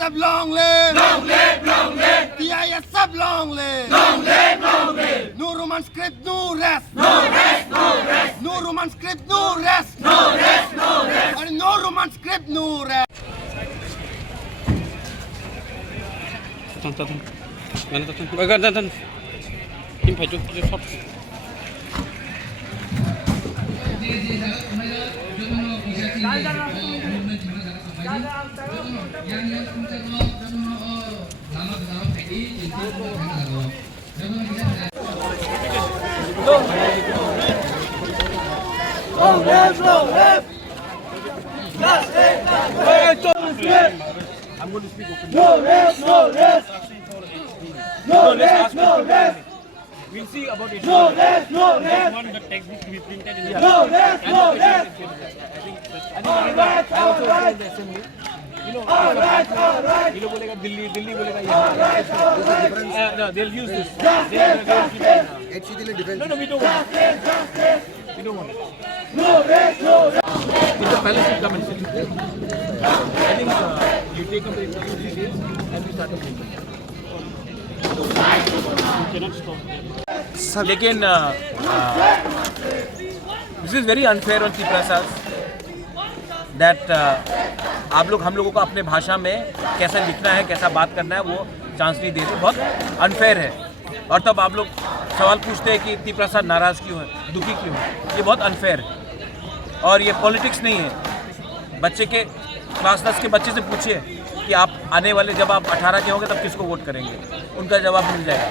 TISF long live! Long live! Long live! TISF long live! Long live! Long live! No Roman script, no rest! No rest! No rest! No Roman script, no rest! No rest! No rest! And no Roman script, no rest! Kim phải chụp cho shot. Long live! Long live! Last day! I'm going to speak openly. No rest! No rest! No rest! No rest! We'll see about it. No rest! No I rest! want the textbook to be printed in the No rest! No rest! all right, all right. You know, All right! All right! ये लोग बोलेगा दिल्ली दिल्ली बोलेगा यहाँ no, they'll use this. They'll keep it. No, we don't want it. We don't want it. No rest! No rest! With the palace will come and sit. I think you take up the information details and we start the you cannot stop. लेकिन this is very unfair on T-Prasad that आप लोग हम लोगों को अपने भाषा में कैसा लिखना है कैसा बात करना है वो चांस नहीं देते, बहुत अनफेयर है। और तब आप लोग सवाल पूछते हैं कि T-Prasad नाराज़ क्यों है, दुखी क्यों है, ये बहुत अनफेयर है और ये पॉलिटिक्स नहीं है। बच्चे के क्लास 10 के बच्चे से पूछिए कि आप आने वाले जब आप 18 के होंगे तब किसको वोट करेंगे, उनका जवाब मिल जाएगा।